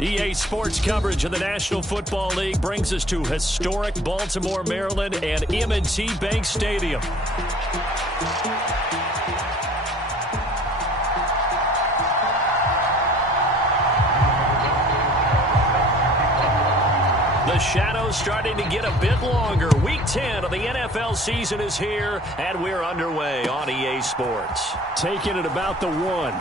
EA Sports coverage of the National Football League brings us to historic Baltimore, Maryland, and M&T Bank Stadium. The shadow's starting to get a bit longer. Week 10 of the NFL season is here, and we're underway on EA Sports. Taking it about the 1.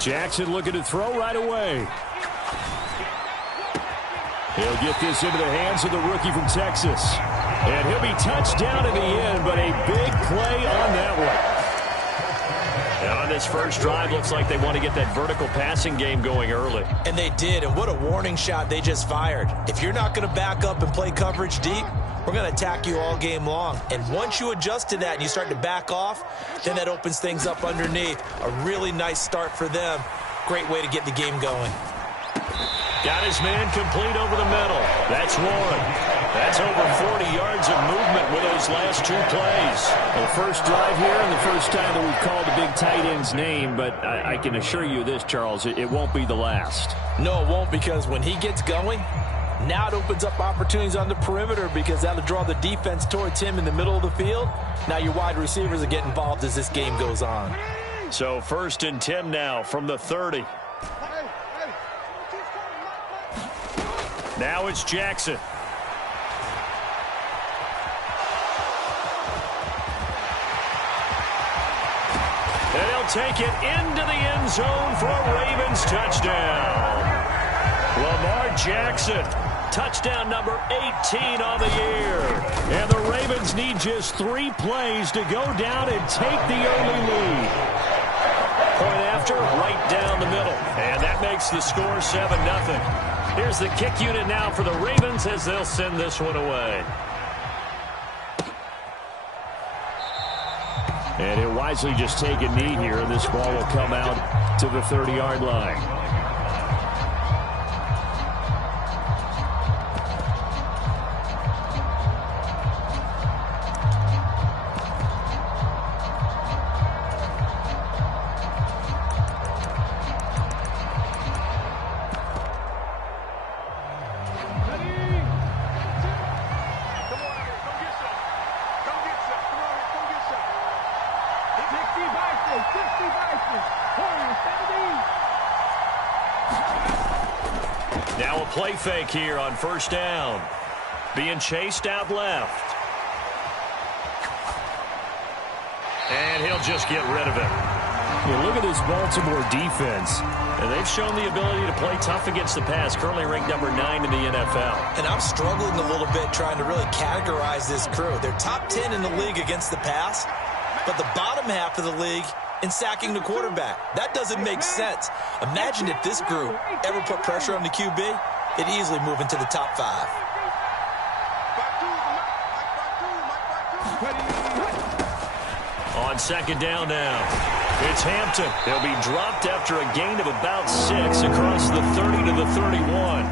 Jackson looking to throw right away. He'll get this into the hands of the rookie from Texas. And he'll be touched down in the end, but a big play on that one. And on this first drive, looks like they want to get that vertical passing game going early. And they did, and what a warning shot they just fired. If you're not going to back up and play coverage deep, we're going to attack you all game long. And once you adjust to that and you start to back off, then that opens things up underneath. A really nice start for them. Great way to get the game going. Got his man complete over the middle. That's one. That's over 40 yards of movement with those last 2 plays. The first drive here and the first time that we've called the big tight end's name, but I can assure you this, Charles, it won't be the last. No, it won't, because when he gets going, now it opens up opportunities on the perimeter because that'll draw the defense towards him in the middle of the field. Now your wide receivers will get involved as this game goes on. So 1st and 10 now from the 30. Now it's Jackson. And he'll take it into the end zone for a Ravens touchdown. Lamar Jackson, touchdown number 18 on the year. And the Ravens need just 3 plays to go down and take the early lead. Point after, right down the middle. And that makes the score 7-0. Here's the kick unit now for the Ravens as they'll send this one away. And he'll wisely just take a knee here, and this ball will come out to the 30-yard line. Now a play fake here on 1st down. Being chased out left. And he'll just get rid of it. Yeah, look at this Baltimore defense. And they've shown the ability to play tough against the pass, currently ranked number 9 in the NFL. And I'm struggling a little bit trying to really categorize this crew. They're top 10 in the league against the pass, but the bottom half of the league in sacking the quarterback. That doesn't make sense. Imagine if this group ever put pressure on the QB, it'd easily move into the top 5. On 2nd down now, it's Hampton. He'll be dropped after a gain of about 6 across the 30 to the 31.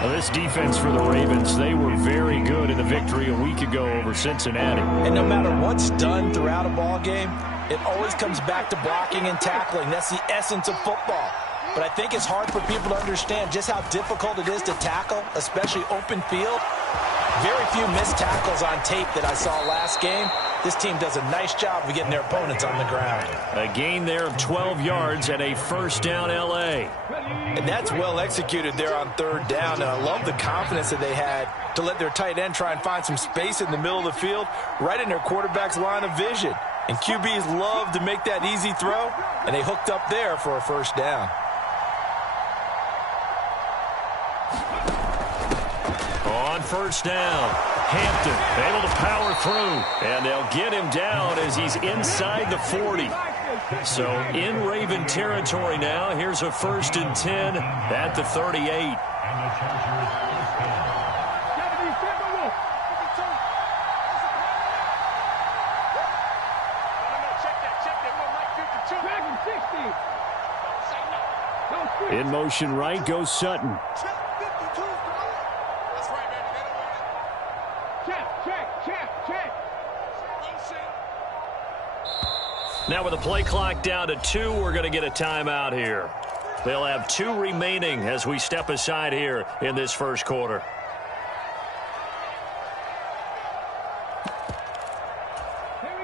Well, this defense for the Ravens, they were very good in the victory a week ago over Cincinnati. And no matter what's done throughout a ball game, it always comes back to blocking and tackling. That's the essence of football. But I think it's hard for people to understand just how difficult it is to tackle, especially open field. Very few missed tackles on tape that I saw last game. This team does a nice job of getting their opponents on the ground. A gain there of 12 yards and a 1st down L.A. And that's well executed there on 3rd down. And I love the confidence that they had to let their tight end try and find some space in the middle of the field, right in their quarterback's line of vision. And QBs love to make that easy throw, and they hooked up there for a 1st down. On first down, Hampton able to power through, and they'll get him down as he's inside the 40. So in Raven territory now. Here's a 1st and 10 at the 38. In motion right goes Sutton. Now with the play clock down to 2, we're going to get a timeout here. They'll have 2 remaining as we step aside here in this first quarter.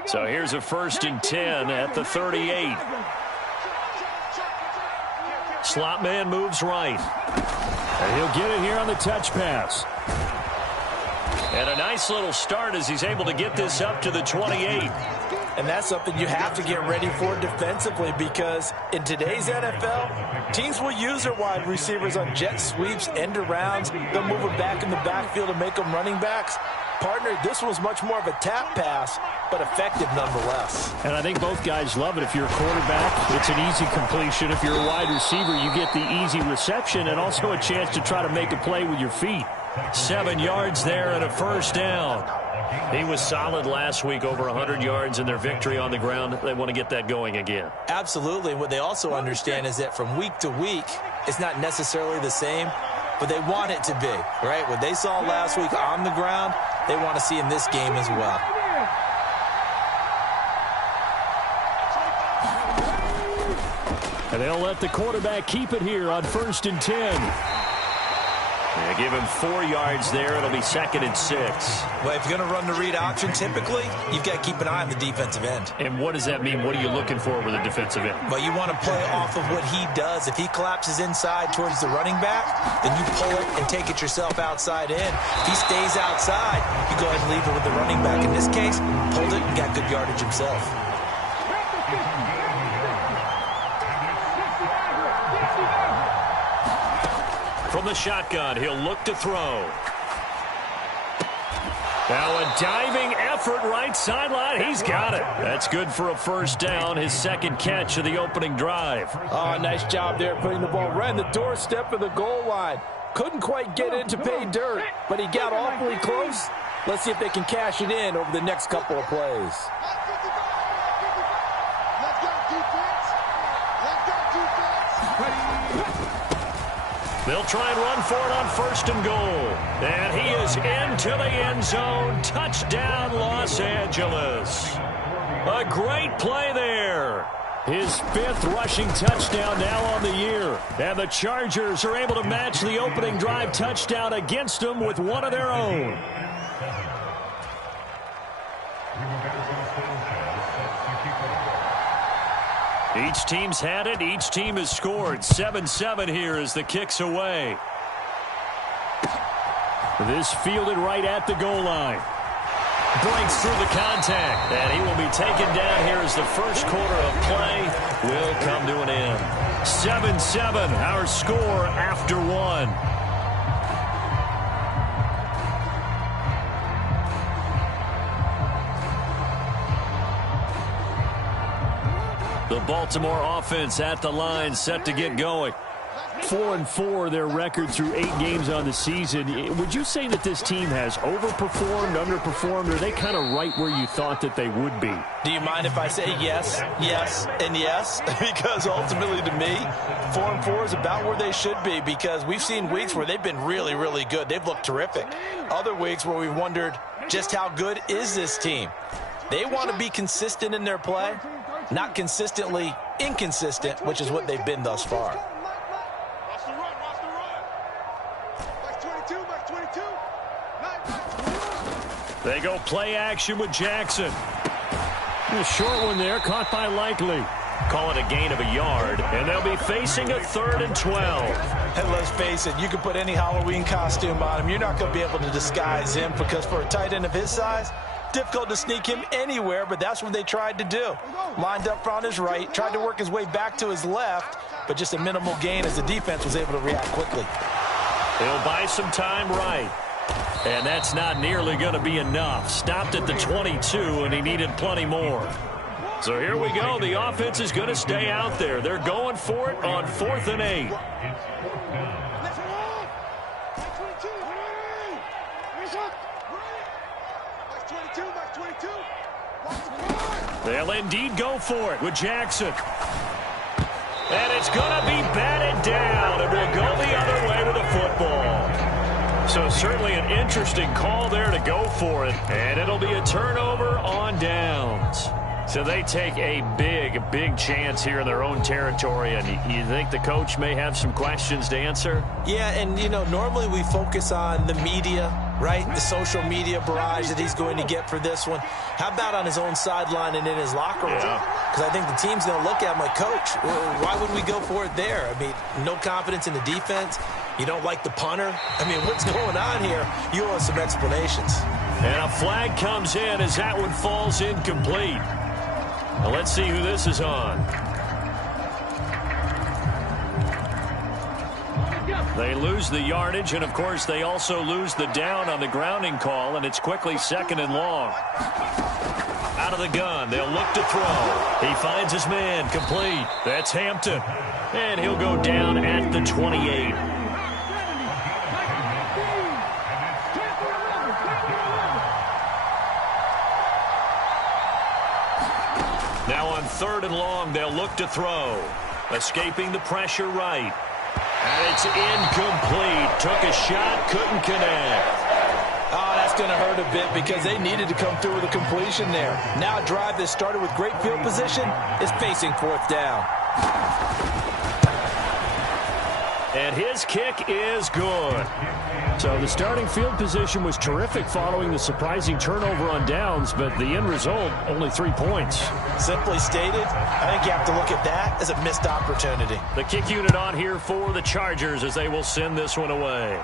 So here's a 1st and 10 at the 38. Slot man moves right. And he'll get it here on the touch pass. And a nice little start as he's able to get this up to the 28. And that's something you have to get ready for defensively, because in today's NFL, teams will use their wide receivers on jet sweeps, end arounds. They'll move them back in the backfield to make them running backs. Partner, this was much more of a tap pass, but effective nonetheless. And I think both guys love it. If you're a quarterback, it's an easy completion. If you're a wide receiver, you get the easy reception and also a chance to try to make a play with your feet. 7 yards there and a 1st down. He was solid last week, over 100 yards in their victory on the ground. They want to get that going again. Absolutely. What they also understand is that from week to week, it's not necessarily the same, but they want it to be, right? What they saw last week on the ground, they want to see in this game as well. And they'll let the quarterback keep it here on 1st and 10. They give him 4 yards there. It'll be 2nd and 6. Well, if you're going to run the read option, typically, you've got to keep an eye on the defensive end. And what does that mean? What are you looking for with a defensive end? Well, you want to play off of what he does. If he collapses inside towards the running back, then you pull it and take it yourself outside in. If he stays outside, you go ahead and leave it with the running back. In this case, pulled it and got good yardage himself. From the shotgun, he'll look to throw. Now a diving effort right sideline. He's got it. That's good for a 1st down, his 2nd catch of the opening drive. Oh, nice job there putting the ball right on the doorstep of the goal line. Couldn't quite get in to pay dirt, but he got awfully close. Let's see if they can cash it in over the next couple of plays. They'll try and run for it on 1st and goal. And he is into the end zone. Touchdown, Los Angeles. A great play there. His 5th rushing touchdown now on the year. And the Chargers are able to match the opening drive touchdown against them with one of their own. Each team's had it. Each team has scored. 7-7 here as the kick's away. This fielded right at the goal line. Breaks through the contact. And he will be taken down here as the first quarter of play will come to an end. 7-7, our score after 1. The Baltimore offense at the line, set to get going. 4-4 their record through 8 games on the season. Would you say that this team has overperformed, underperformed, or are they kind of right where you thought that they would be? Do you mind if I say yes, yes, and yes? Because ultimately to me, 4-4 is about where they should be, because we've seen weeks where they've been really, really good. They've looked terrific. Other weeks where we've wondered just how good is this team. They want to be consistent in their play. Not consistently inconsistent, which is what they've been thus far. They go play action with Jackson. A short one there, caught by Likely. Call it a gain of a yard, and they'll be facing a 3rd and 12. And let's face it, you can put any Halloween costume on him. You're not going to be able to disguise him, because for a tight end of his size, difficult to sneak him anywhere, but that's what they tried to do. Lined up on his right, tried to work his way back to his left, but just a minimal gain as the defense was able to react quickly. He'll buy some time right. And that's not nearly going to be enough. Stopped at the 22, and he needed plenty more. So here we go. The offense is going to stay out there. They're going for it on 4th and 8. They'll indeed go for it with Jackson. And it's going to be batted down, and we'll go the other way with the football. So certainly an interesting call there to go for it, and it'll be a turnover on downs. So they take a big chance here in their own territory, and you think the coach may have some questions to answer? Yeah, and, you know, normally we focus on the media, right? The social media barrage that he's going to get for this one. How about on his own sideline and in his locker room? Because I think the team's going to look at him like, Coach, why would we go for it there? I mean, no confidence in the defense. You don't like the punter? I mean, what's going on here? You owe us some explanations. And a flag comes in as that one falls incomplete. Now let's see who this is on. They lose the yardage, and of course they also lose the down on the grounding call, and it's quickly 2nd and long. Out of the gun, they'll look to throw. He finds his man, complete. That's Hampton, and he'll go down at the 28. Now on 3rd and long, they'll look to throw. Escaping the pressure right. And it's incomplete. Took a shot, couldn't connect. Oh, that's going to hurt a bit because they needed to come through with a completion there. Now a drive that started with great field position is facing 4th down. And his kick is good. So the starting field position was terrific following the surprising turnover on downs, but the end result, only 3 points. Simply stated, I think you have to look at that as a missed opportunity. The kick unit on here for the Chargers as they will send this one away.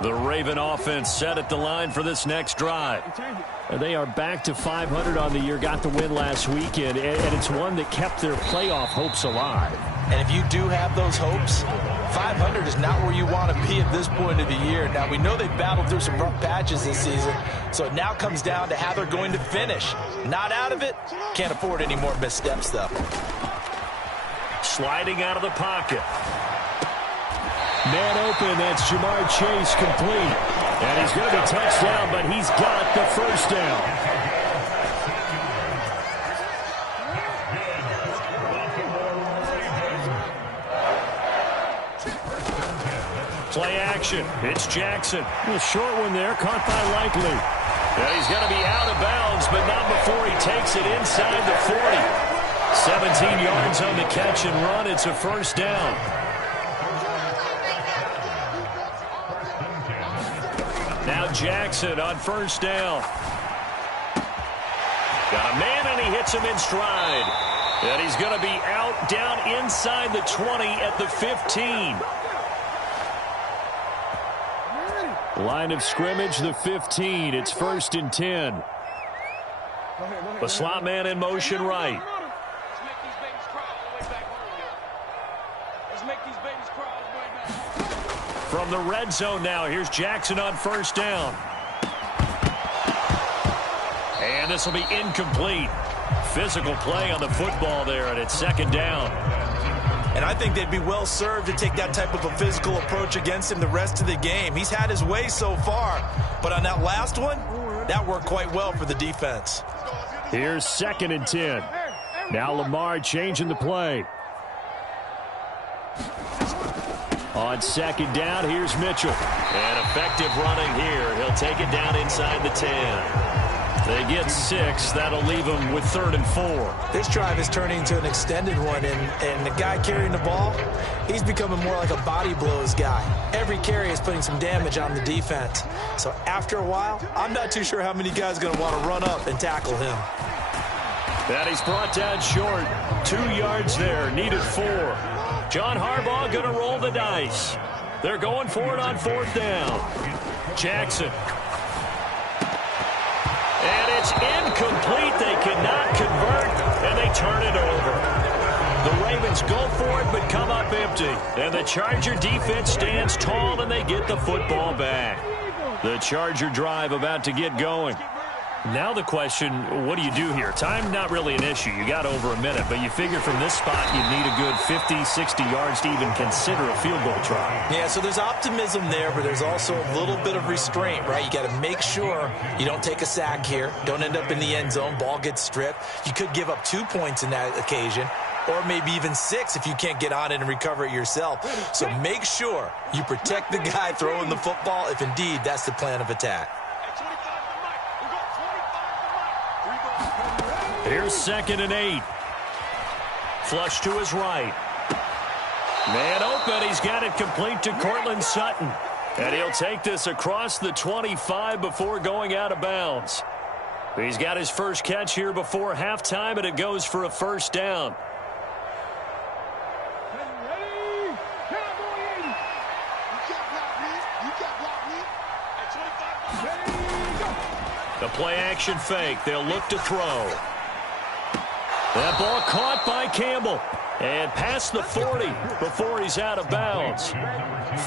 The Raven offense set at the line for this next drive. They are back to 500 on the year, got the win last weekend, and it's one that kept their playoff hopes alive. And if you do have those hopes, 500 is not where you want to be at this point of the year. Now, we know they've battled through some rough patches this season, so it now comes down to how they're going to finish. Not out of it, can't afford any more missteps, though. Sliding out of the pocket. Man open, that's Jamar Chase, complete. And he's going to be touchdown, but he's got the first down. Play action. It's Jackson. A short one there, caught by Likely. And he's going to be out of bounds, but not before he takes it inside the 40. 17 yards on the catch and run. It's a first down. Now Jackson on first down. Got a man, and he hits him in stride. And he's going to be out down inside the 20 at the 15. Line of scrimmage, the 15. It's 1st and 10. The slot man in motion right. From the red zone now, here's Jackson on first down. And this will be incomplete. Physical play on the football there, and it's 2nd down. And I think they'd be well served to take that type of a physical approach against him the rest of the game. He's had his way so far, but on that last one, that worked quite well for the defense. Here's 2nd and 10. Now Lamar changing the play. On 2nd down, here's Mitchell. And effective running here. He'll take it down inside the 10. They get 6. That'll leave them with 3rd and 4. This drive is turning into an extended one, and the guy carrying the ball, he's becoming more like a body blows guy. Every carry is putting some damage on the defense. So after a while, I'm not too sure how many guys are going to want to run up and tackle him. And he's brought down short. 2 yards there, needed 4. John Harbaugh going to roll the dice. They're going for it on 4th down. Jackson. And It's incomplete. They cannot convert, and they turn it over. The Ravens go for it, but come up empty. And the Charger defense stands tall, and they get the football back. The Charger drive about to get going. Now the question, what do you do here? Time, not really an issue. You got over a minute, but you figure from this spot you'd need a good 50, 60 yards to even consider a field goal try. Yeah, so there's optimism there, but there's also a little bit of restraint, right? You got to make sure you don't take a sack here. Don't end up in the end zone. Ball gets stripped. You could give up 2 points in that occasion, or maybe even 6 if you can't get on it and recover it yourself. So make sure you protect the guy throwing the football if indeed that's the plan of attack. Here's 2nd and 8. Flush to his right. Man open. He's got it complete to Cortland Sutton. And he'll take this across the 25 before going out of bounds. He's got his first catch here before halftime, and it goes for a first down. The play action fake. They'll look to throw. That ball caught by Campbell. And past the 40 before he's out of bounds.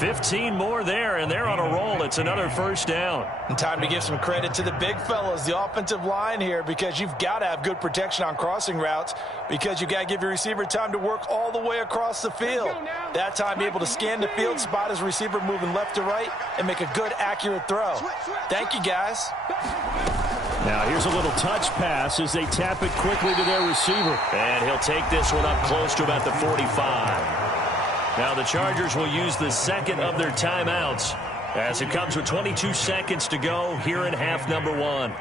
15 more there, and they're on a roll. It's another first down. And time to give some credit to the big fellas, the offensive line here, because you've got to have good protection on crossing routes, because you've got to give your receiver time to work all the way across the field. That time, be able to scan the field, spot his receiver moving left to right, and make a good, accurate throw. Thank you, guys. Now here's a little touch pass as they tap it quickly to their receiver. And he'll take this one up close to about the 45. Now the Chargers will use the second of their timeouts as it comes with 22 seconds to go here in half number 1.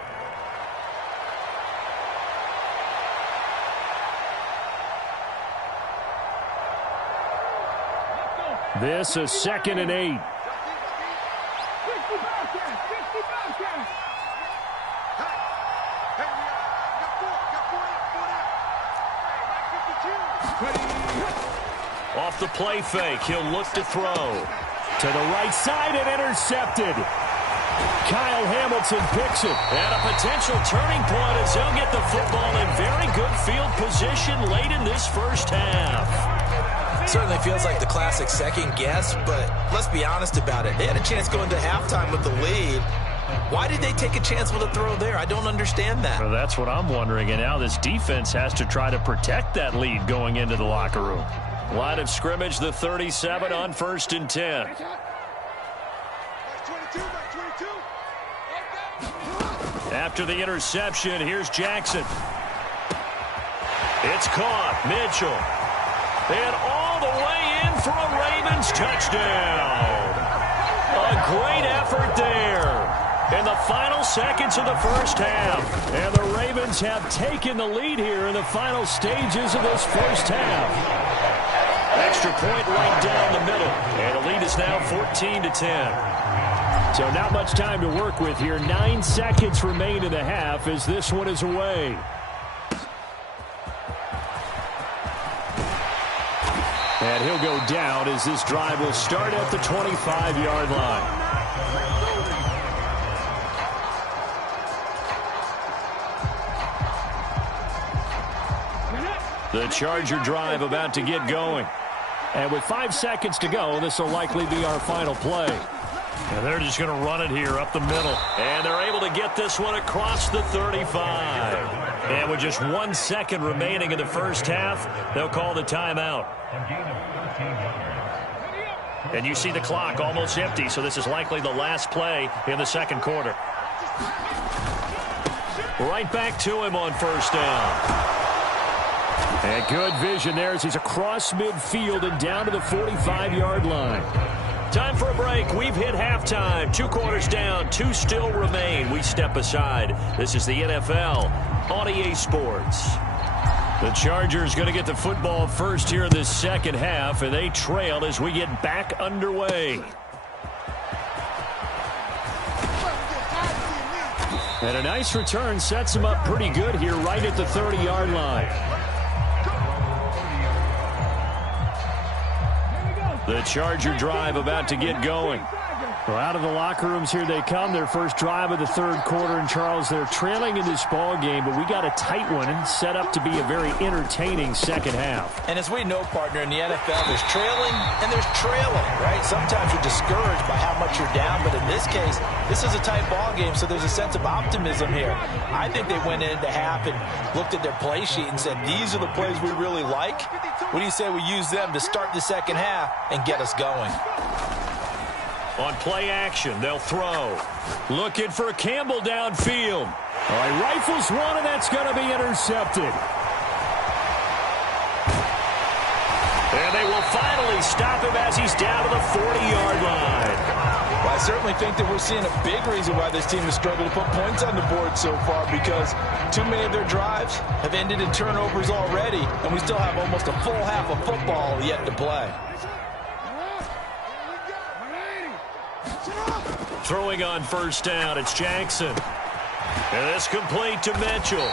This is 2nd and 8. Off the play fake, he'll look to throw. To the right side and intercepted. Kyle Hamilton picks it. And a potential turning point as they'll get the football in very good field position late in this first half. Certainly feels like the classic second guess, but let's be honest about it. They had a chance going to halftime with the lead. Why did they take a chance with a throw there? I don't understand that. Well, that's what I'm wondering, and now this defense has to try to protect that lead going into the locker room. Line of scrimmage, the 37 on 1st and 10. After the interception, here's Jackson. It's caught. Mitchell. And all the way in for a Ravens touchdown. A great effort there in the final seconds of the first half. And the Ravens have taken the lead here in the final stages of this first half. Extra point right down the middle. And the lead is now 14-10. So not much time to work with here. 9 seconds remain in the half as this one is away. And he'll go down as this drive will start at the 25-yard line. The Charger drive about to get going. And with 5 seconds to go, this will likely be our final play. And they're just going to run it here up the middle. And they're able to get this one across the 35. And with just 1 second remaining in the first half, they'll call the timeout. And you see the clock almost empty, so this is likely the last play in the second quarter. Right back to him on first down. And good vision there as he's across midfield and down to the 45-yard line. Time for a break. We've hit halftime. 2 quarters down. 2 still remain. We step aside. This is the NFL on EA Sports. The Chargers going to get the football first here in this second half, and they trail as we get back underway. And a nice return sets him up pretty good here right at the 30-yard line. The Charger drive about to get going. Well, out of the locker rooms here they come. Their first drive of the third quarter. And, Charles, they're trailing in this ball game, but we got a tight one set up to be a very entertaining second half. And as we know, partner, in the NFL, there's trailing and there's trailing, right? Sometimes you're discouraged by how much you're down, but in this case, this is a tight ball game, so there's a sense of optimism here. I think they went into half and looked at their play sheet and said, these are the plays we really like. What do you say we use them to start the second half and get us going? On play action, they'll throw. Looking for Campbell downfield. All right, rifles one, and that's going to be intercepted. And they will finally stop him as he's down to the 40-yard line. Well, I certainly think that we're seeing a big reason why this team has struggled to put points on the board so far, because too many of their drives have ended in turnovers already, and we still have almost a full half of football yet to play. Throwing on first down, it's Jackson. And this complete to Mitchell.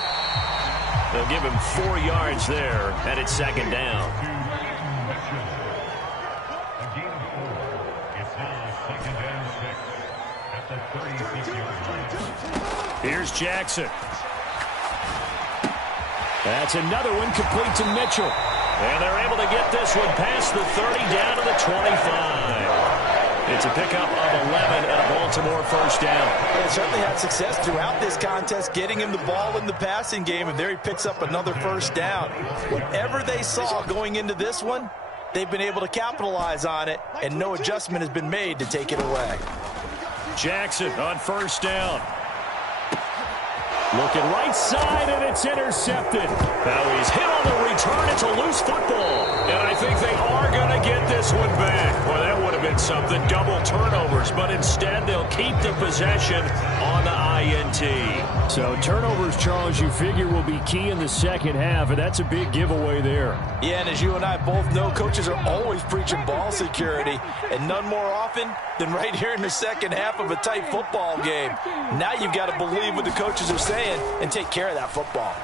They'll give him 4 yards there, and it's second down. Here's Jackson. That's another one complete to Mitchell. And they're able to get this one past the 30 down to the 25. It's a pickup of 11 and a Baltimore first down. They certainly had success throughout this contest, getting him the ball in the passing game, and there he picks up another first down. Whatever they saw going into this one, they've been able to capitalize on it, and no adjustment has been made to take it away. Jackson on first down. Looking right side, and it's intercepted. Now he's hit on the return. It's a loose football. And I think they are going to get this one back. Well, that would have been something. Double turnovers. But instead, they'll keep the possession on the INT. So turnovers, Charles, you figure will be key in the second half. And that's a big giveaway there. Yeah, and as you and I both know, coaches are always preaching ball security. And none more often than right here in the second half of a tight football game. Now you've got to believe what the coaches are saying and take care of that football.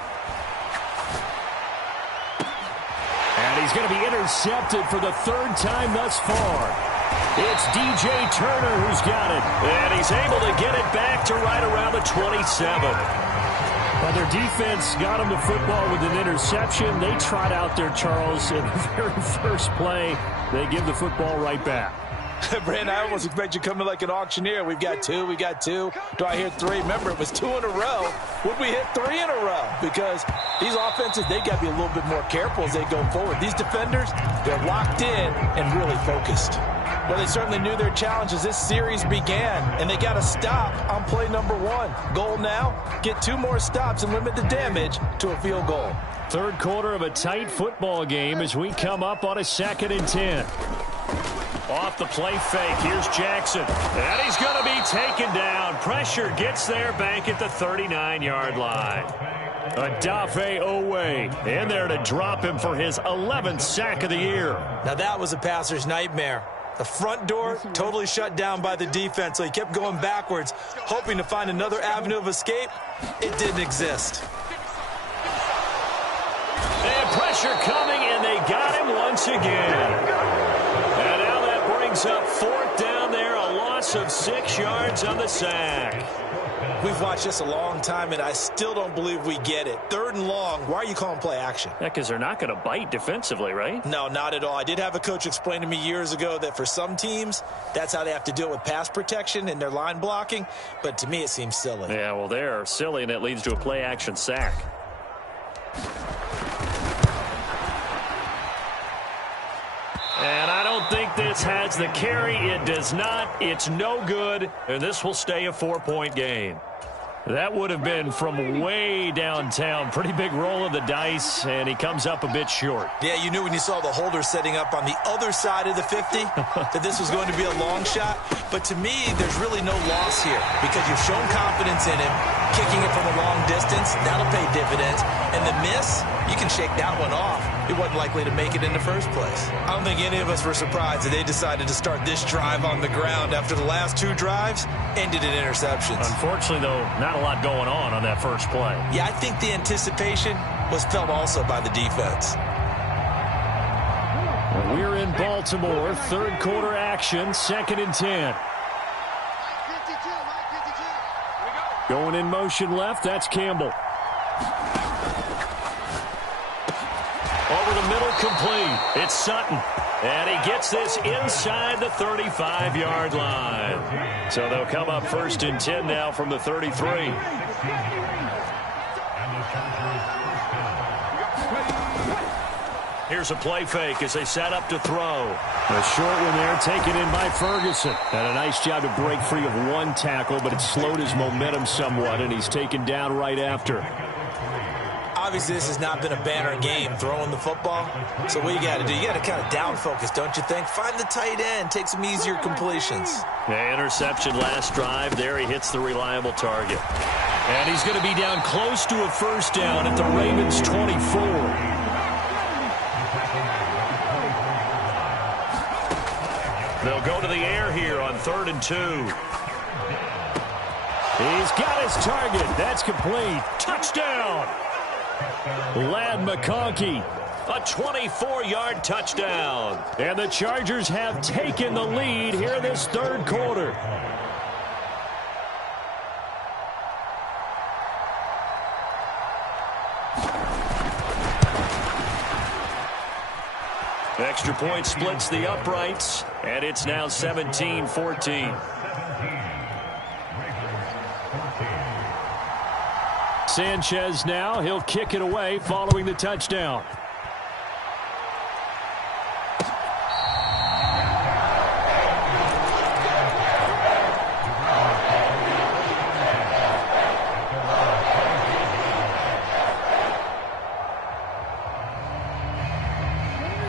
And he's going to be intercepted for the third time thus far. It's DJ Turner who's got it. And he's able to get it back to right around the 27. Well, their defense got him the football with an interception. They trot out there, Charles, in the very first play. They give the football right back. Brandon, I almost expect you to come in like an auctioneer. We've got two. Do I hear three? Remember, it was 2 in a row. Would we hit 3 in a row? Because these offenses, they got to be a little bit more careful as they go forward. These defenders, they're locked in and really focused. Well, they certainly knew their challenge as this series began, and they got to stop on play number 1. Goal now, get 2 more stops and limit the damage to a field goal. Third quarter of a tight football game as we come up on a 2nd and 10. Off the play fake, here's Jackson. And he's going to be taken down. Pressure gets there back at the 39-yard line. Odafe Owe in there to drop him for his 11th sack of the year. Now that was a passer's nightmare. The front door totally shut down by the defense, so he kept going backwards, hoping to find another avenue of escape. It didn't exist. And pressure coming, and they got him once again. And now that brings up 4th down there, a loss of 6 yards on the sack. We've watched this a long time, and I still don't believe we get it. 3rd and long, why are you calling play action? Yeah, because they're not going to bite defensively, right? No, not at all. I did have a coach explain to me years ago that for some teams, that's how they have to deal with pass protection and their line blocking, but to me it seems silly. Yeah, well, they're silly, and it leads to a play action sack. And I don't think this has the carry. It does not. It's no good. And this will stay a 4-point game. That would have been from way downtown. Pretty big roll of the dice, and he comes up a bit short. Yeah, you knew when you saw the holder setting up on the other side of the 50 that this was going to be a long shot. But to me, there's really no loss here because you've shown confidence in him, kicking it from a long distance. That'll pay dividends. And the miss, you can shake that one off. He wasn't likely to make it in the first place. I don't think any of us were surprised that they decided to start this drive on the ground after the last 2 drives ended in interceptions. Unfortunately, though, not a lot going on that first play. Yeah, I think the anticipation was felt also by the defense. We're in Baltimore, 3rd quarter action, 2nd and 10. Going in motion left, that's Campbell. Over the middle, complete. It's Sutton. And he gets this inside the 35-yard line. So they'll come up 1st and 10 now from the 33. Here's a play fake as they set up to throw. A short one there, taken in by Ferguson. And a nice job to break free of one tackle, but it slowed his momentum somewhat, and he's taken down right after. Obviously, this has not been a banner game throwing the football. So what you got to do, you got to kind of down focus, don't you think? Find the tight end, take some easier completions. The interception last drive. There he hits the reliable target. And he's going to be down close to a 1st down at the Ravens' 24. They'll go to the air here on 3rd and 2. He's got his target. That's complete. Touchdown! Lad McConkey. A 24-yard touchdown. And the Chargers have taken the lead here this 3rd quarter. Extra point splits the uprights, and it's now 17-14. Sanchez now, he'll kick it away following the touchdown.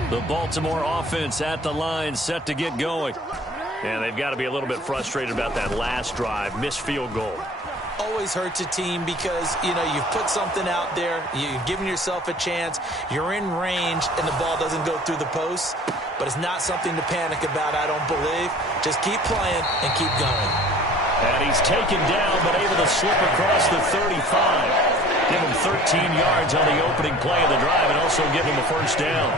The Baltimore offense at the line, set to get going. And they've got to be a little bit frustrated about that last drive, missed field goal. Always hurts a team because, you know, you've put something out there, you've given yourself a chance, you're in range, and the ball doesn't go through the posts. But it's not something to panic about, I don't believe. Just keep playing and keep going. And he's taken down, but able to slip across the 35. Give him 13 yards on the opening play of the drive and also give him a 1st down.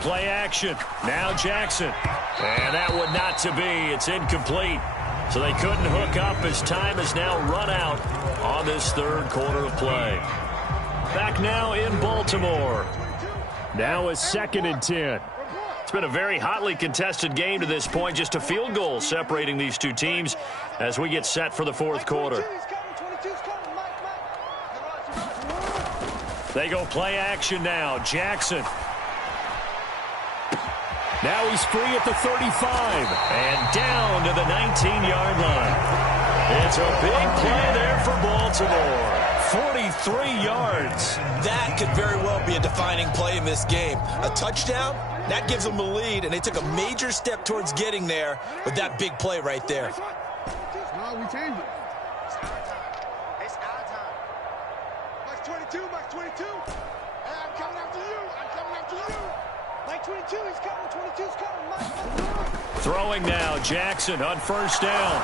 Play action. Now Jackson. And that would not to be. It's incomplete. So they couldn't hook up as time has now run out on this 3rd quarter of play. Back now in Baltimore. Now a 2nd and 10. It's been a very hotly contested game to this point. Just a field goal separating these two teams as we get set for the 4th quarter. They go play action now. Jackson. Now he's free at the 35. And down to the 19-yard line. It's a big play there for Baltimore. 43 yards. That could very well be a defining play in this game. A touchdown, that gives them the lead, and they took a major step towards getting there with that big play right there. No, we changed it. It's our time. Max 22, Max 22. Hey, I'm coming after you. I'm coming after you. Max 22, he's coming. 22's coming. Max. Throwing now, Jackson on 1st down.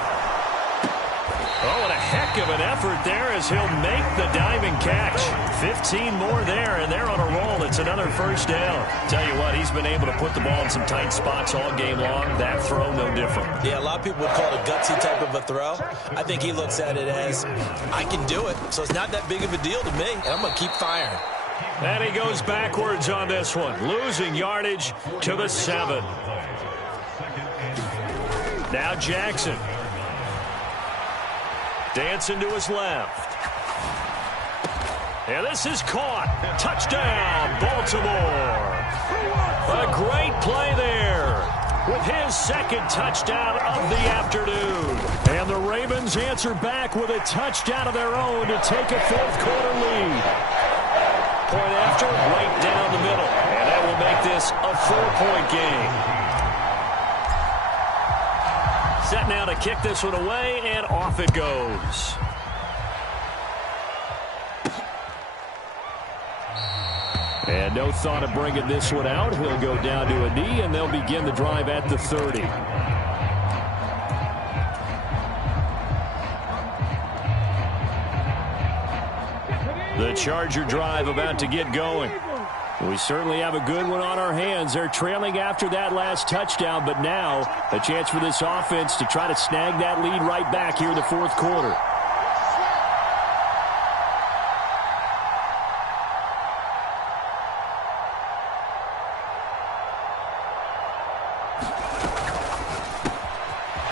Oh, and a heck of an effort there as he'll make the diving catch. 15 more there, and they're on a roll. It's another 1st down. Tell you what, he's been able to put the ball in some tight spots all game long. That throw, no different. Yeah, a lot of people would call it a gutsy type of a throw. I think he looks at it as, I can do it, so it's not that big of a deal to me, and I'm going to keep firing. And he goes backwards on this one, losing yardage to the 7. Now Jackson. Dancing to his left. And this is caught. Touchdown, Baltimore. A great play there with his 2nd touchdown of the afternoon. And the Ravens answer back with a touchdown of their own to take a 4th quarter lead. Point after, right down the middle. And that will make this a 4-point game. Set now to kick this one away, and off it goes. And no thought of bringing this one out. He'll go down to a knee, and they'll begin the drive at the 30. The Charger drive about to get going. We certainly have a good one on our hands. They're trailing after that last touchdown, but now a chance for this offense to try to snag that lead right back here in the fourth quarter.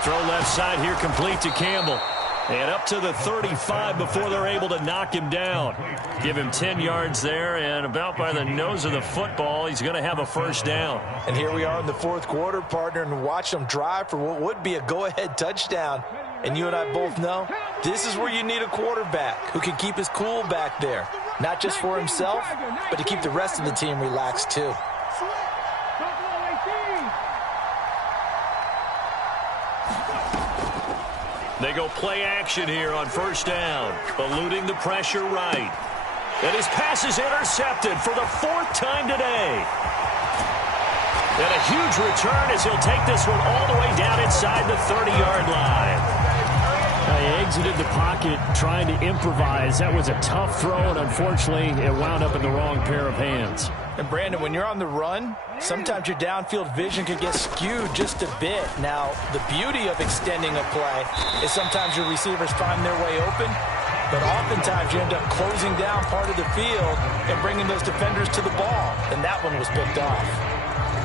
Throw left side here, complete to Campbell. And up to the 35 before they're able to knock him down. Give him 10 yards there, and about by the nose of the football, he's going to have a first down. And here we are in the fourth quarter, partner, and watch them drive for what would be a go-ahead touchdown. And you and I both know this is where you need a quarterback who can keep his cool back there. Not just for himself, but to keep the rest of the team relaxed too. They go play action here on first down, eluding the pressure right. And his pass is intercepted for the fourth time today. And a huge return as he'll take this one all the way down inside the 30-yard line. He exited the pocket trying to improvise. That was a tough throw, and unfortunately, it wound up in the wrong pair of hands. And Brandon, when you're on the run, sometimes your downfield vision can get skewed just a bit. Now, the beauty of extending a play is sometimes your receivers find their way open, but oftentimes you end up closing down part of the field and bringing those defenders to the ball, and that one was picked off.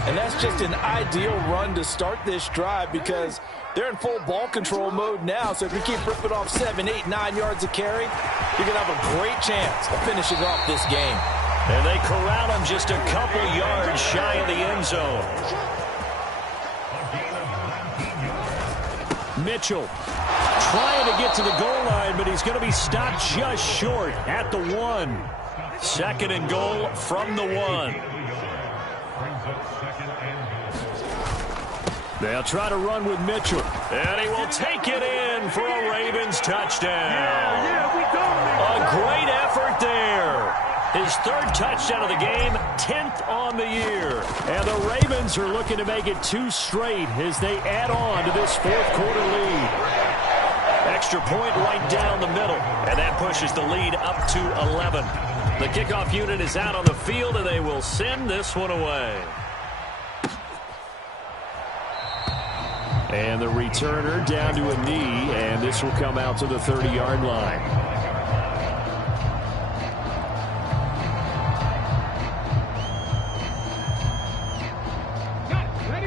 And that's just an ideal run to start this drive because they're in full ball control mode now, so if you keep ripping off 7, 8, 9 yards a carry, you're going to have a great chance of finishing off this game. And they corral him just a couple yards shy of the end zone. Mitchell trying to get to the goal line, but he's going to be stopped just short at the 1. Second and goal from the 1. They'll try to run with Mitchell. And he will take it in for a Ravens touchdown. A great effort there. His third touchdown of the game, 10th on the year. And the Ravens are looking to make it 2 straight as they add on to this fourth quarter lead. Extra point right down the middle. And that pushes the lead up to 11. The kickoff unit is out on the field, and they will send this one away. And the returner down to a knee, and this will come out to the 30-yard line.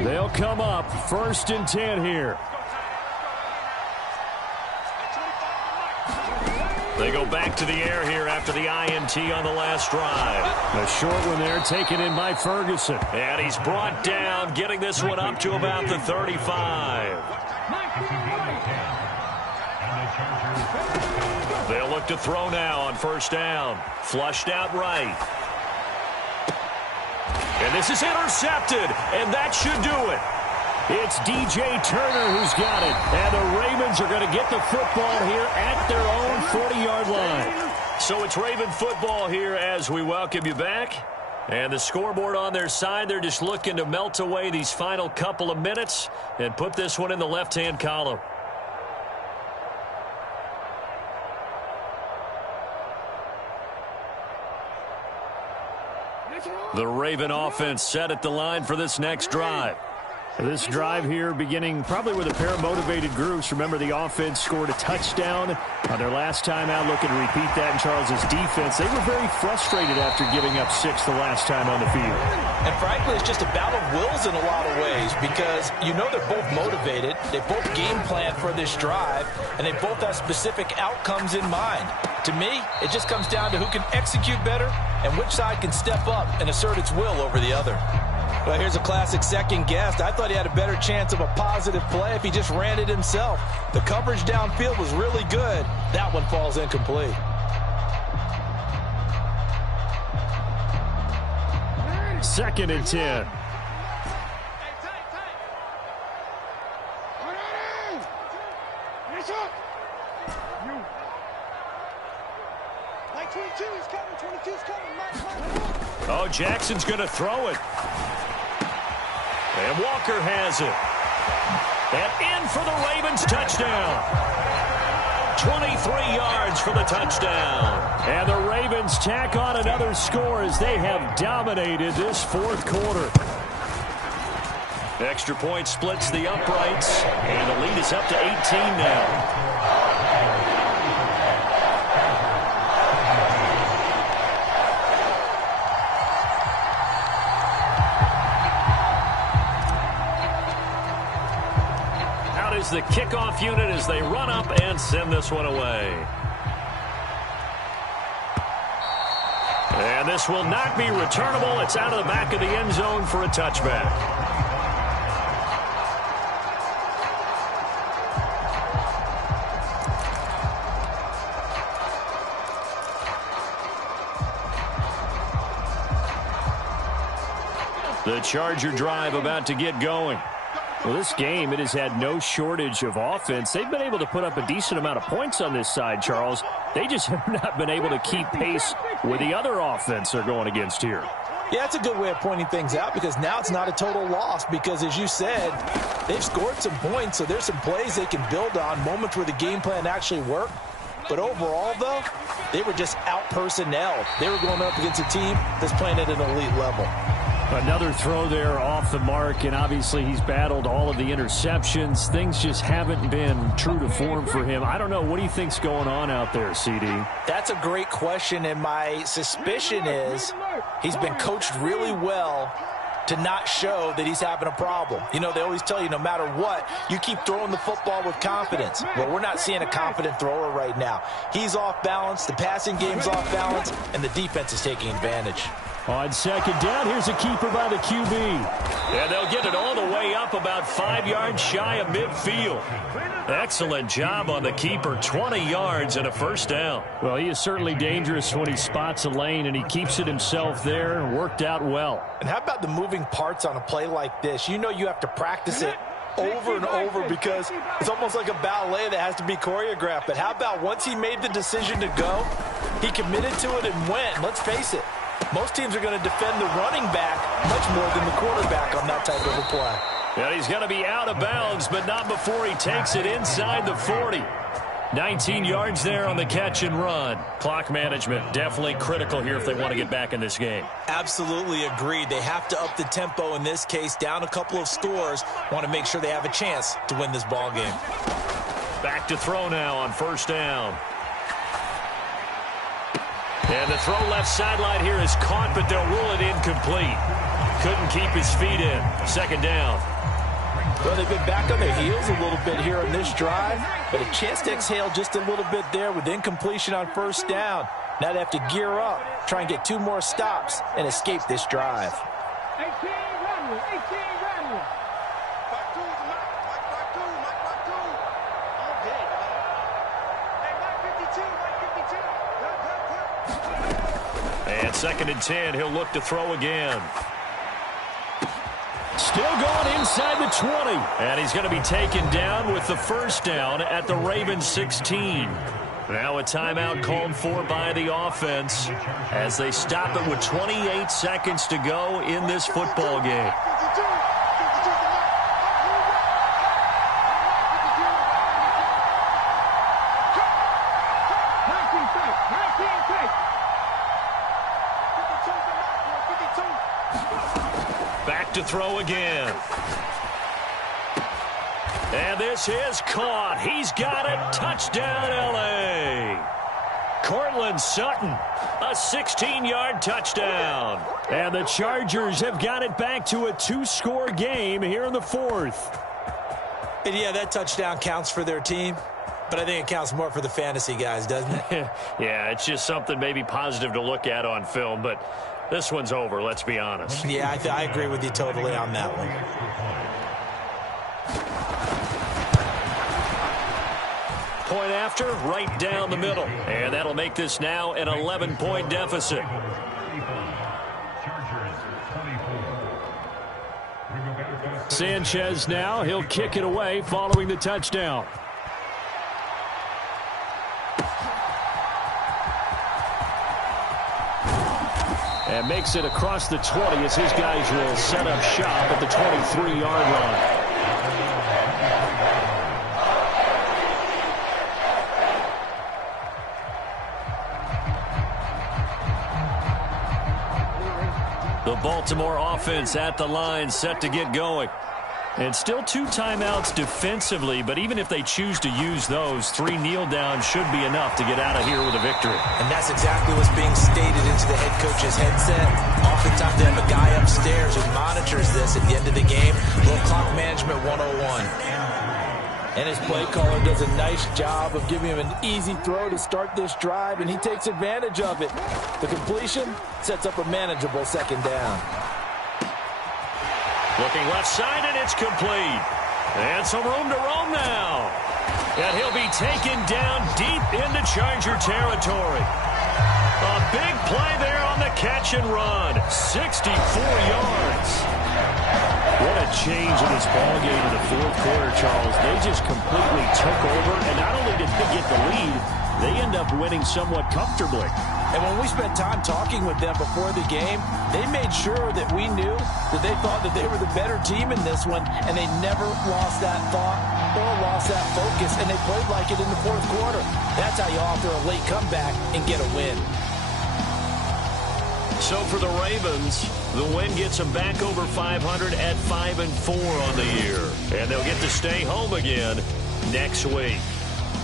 They'll come up 1st and 10 here. They go back to the air here after the INT on the last drive. A short one there taken in by Ferguson. And he's brought down, getting this one up to about the 35. They'll look to throw now on first down. Flushed out right. And this is intercepted, and that should do it. It's DJ Turner who's got it. And the Ravens are going to get the football here at their own 40-yard line. So it's Raven football here as we welcome you back. And the scoreboard on their side, they're just looking to melt away these final couple of minutes and put this one in the left-hand column. The Raven offense set at the line for this next drive. This drive here beginning probably with a pair of motivated groups. Remember, the offense scored a touchdown on their last time out. Looking to repeat that in Charles's defense. They were very frustrated after giving up 6 the last time on the field. And frankly, it's just a battle of wills in a lot of ways because you know they're both motivated. They both game plan for this drive, and they both have specific outcomes in mind. To me, it just comes down to who can execute better and which side can step up and assert its will over the other. Well, here's a classic second guess. I thought he had a better chance of a positive play if he just ran it himself. The coverage downfield was really good. That one falls incomplete. Second and 10. Oh, Jackson's going to throw it. And Walker has it. And in for the Ravens touchdown. 23 yards for the touchdown. And the Ravens tack on another score as they have dominated this fourth quarter. Extra point splits the uprights, and the lead is up to 18 now. The kickoff unit as they run up and send this one away. And this will not be returnable. It's out of the back of the end zone for a touchback. The Charger drive about to get going. Well, this game, it has had no shortage of offense. They've been able to put up a decent amount of points on this side, Charles. They just have not been able to keep pace with the other offense they're going against here. Yeah, that's a good way of pointing things out because now it's not a total loss because, as you said, they've scored some points, so there's some plays they can build on, moments where the game plan actually worked. But overall, though, they were just out-personnelled. They were going up against a team that's playing at an elite level. Another throw there off the mark, and obviously he's battled all of the interceptions. Things just haven't been true to form for him. I don't know. What do you think's going on out there, CD? That's a great question, and my suspicion is he's been coached really well to not show that he's having a problem. You know, they always tell you no matter what, you keep throwing the football with confidence. Well, we're not seeing a confident thrower right now. He's off balance, the passing game's off balance, and the defense is taking advantage. On second down, here's a keeper by the QB. And they'll get it all the way up about 5 yards shy of midfield. Excellent job on the keeper, 20 yards and a first down. Well, he is certainly dangerous when he spots a lane, and he keeps it himself there and worked out well. And how about the moving parts on a play like this? You know you have to practice it over and over because it's almost like a ballet that has to be choreographed. But how about once he made the decision to go, he committed to it and went. Let's face it. Most teams are going to defend the running back much more than the quarterback on that type of a play. And he's going to be out of bounds, but not before he takes it inside the 40. 19 yards there on the catch and run. Clock management definitely critical here if they want to get back in this game. Absolutely agreed. They have to up the tempo in this case, down a couple of scores. Want to make sure they have a chance to win this ball game. Back to throw now on first down. And the throw left sideline here is caught, but they'll rule it incomplete. Couldn't keep his feet in. Second down. Well, they've been back on their heels a little bit here on this drive, but a chance to exhale just a little bit there with incompletion on first down. Now they have to gear up, try and get 2 more stops, and escape this drive. 18 running. And second and 10, he'll look to throw again. Still going inside the 20. And he's going to be taken down with the first down at the Ravens 16. Now a timeout called for by the offense as they stop it with 28 seconds to go in this football game. Back to throw again. And this is caught. He's got it. Touchdown, L.A. Cortland Sutton, a 16-yard touchdown. And the Chargers have got it back to a 2-score game here in the fourth. And yeah, that touchdown counts for their team, but I think it counts more for the fantasy guys, doesn't it? Yeah, it's just something maybe positive to look at on film, but this one's over, let's be honest. Yeah, I agree with you totally on that one. Point after, right down the middle. And that'll make this now an 11-point deficit. Sanchez now, he'll kick it away following the touchdown. And makes it across the 20 as his guys will set up shop at the 23-yard line. Baltimore offense at the line, set to get going. And still 2 timeouts defensively, but even if they choose to use those, 3 kneel downs should be enough to get out of here with a victory. And that's exactly what's being stated into the head coach's headset. Oftentimes they have a guy upstairs who monitors this at the end of the game. Little clock management 101. And his play caller does a nice job of giving him an easy throw to start this drive, and he takes advantage of it. The completion sets up a manageable second down. Looking left side, and it's complete. And some room to roam now. And he'll be taken down deep into Charger territory. A big play there on the catch and run. 64 yards. What a change in this ballgame in the fourth quarter, Charles. They just completely took over, and not only did they get the lead, they end up winning somewhat comfortably. And when we spent time talking with them before the game, they made sure that we knew that they thought that they were the better team in this one, and they never lost that thought or lost that focus, and they played like it in the fourth quarter. That's how you offer a late comeback and get a win. So for the Ravens, the win gets them back over 500 at 5-4 on the year. And they'll get to stay home again next week.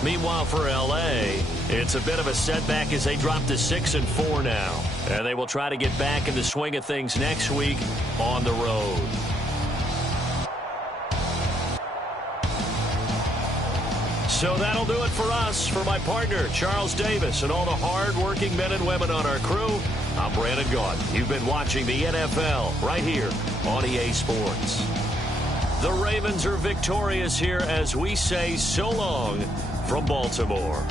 Meanwhile, for L.A., it's a bit of a setback as they drop to 6-4 now. And they will try to get back in the swing of things next week on the road. So that'll do it for us. For my partner, Charles Davis, and all the hard-working men and women on our crew, I'm Brandon Gaudin. You've been watching the NFL right here on EA Sports. The Ravens are victorious here as we say so long from Baltimore.